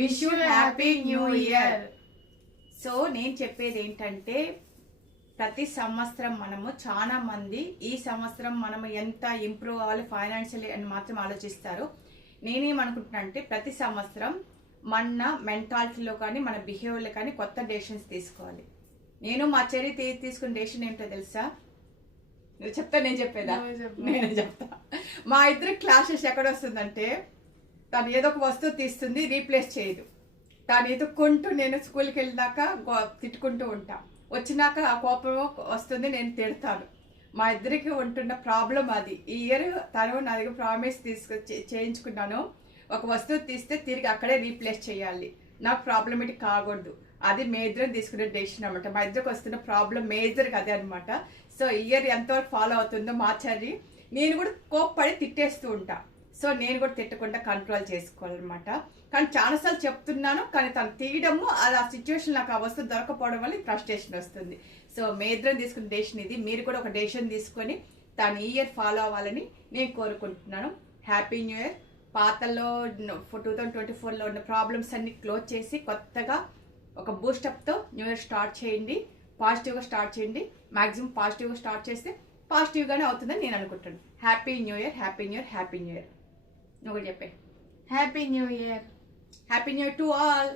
Wish you happy new year. So నేను చెప్పేది ఏంటంటే ప్రతి సంవత్సరం మనము చాలా మంది ఈ సంవత్సరం మనము ఎంత ఇంప్రూవ్ అవ్వాలి ఫైనాన్షియల్లీ అని మాత్రం ఆలోచిస్తారు. నేనేమనుకుంటున్నా అంటే ప్రతి సంవత్సరం మన మెంటాలిటీలో కానీ మన బిహేవియర్లో కానీ కొత్త డెసిషన్స్ తీసుకోవాలి. నేను మా చెరి తీసుకున్న డెసిషన్ ఏంటో తెలుసా? నువ్వు చెప్తా నేను చెప్పేదా? నేను చెప్తా. మా ఇద్దరు క్లాషెస్ ఎక్కడ వస్తుందంటే తను ఏదో ఒక వస్తువు తీస్తుంది, రీప్లేస్ చేయదు. తను ఎదుక్కుంటూ నేను స్కూల్కి వెళ్ళినాక తిట్టుకుంటూ ఉంటా. వచ్చినాక ఆ కోపం వస్తుంది, నేను తిడతాను. మా ఇద్దరికి ఉంటున్న ప్రాబ్లం అది. ఈ ఇయర్ తను నా దగ్గర ప్రామిస్ చేయించుకున్నాను, ఒక వస్తువు తీస్తే తిరిగి అక్కడే రీప్లేస్ చేయాలి, నాకు ప్రాబ్లమేటిక్ కాకూడదు. అది మేజర్ తీసుకునే డెసిషన్ అనమాట. మా ఇద్దరికి వస్తున్న ప్రాబ్లం మేజర్గా అదే అనమాట. సో ఇయర్ ఎంతవరకు ఫాలో అవుతుందో మార్చాలి. నేను కూడా కోప్పడి తిట్టేస్తూ ఉంటా. సో నేను కూడా తిట్టకుండా కంట్రోల్ చేసుకోవాలన్నమాట. కానీ చాలాసార్లు చెప్తున్నాను, కానీ తను తీయడము అది ఆ సిచ్యువేషన్ నాకు ఆ వస్తువు దొరకపోవడం వల్ల ఫ్రస్ట్రేషన్ వస్తుంది. సో మేజర్ తీసుకున్న డెసిషన్ ఇది. మీరు కూడా ఒక డెసిషన్ తీసుకొని తను ఈ ఇయర్ ఫాలో అవ్వాలని నేను కోరుకుంటున్నాను. Happy new year. పాతలో 2024లో ఉన్న ప్రాబ్లమ్స్ అన్ని క్లోజ్ చేసి కొత్తగా ఒక బూస్టప్తో న్యూ ఇయర్ స్టార్ట్ చేయండి. పాజిటివ్గా స్టార్ట్ చేయండి. మ్యాక్సిమం పాజిటివ్గా స్టార్ట్ చేస్తే పాజిటివ్గానే అవుతుందని నేను అనుకుంటాను. Happy new year, happy new year, happy new year. నువ్వు చెప్పే happy new year. Happy new year to all.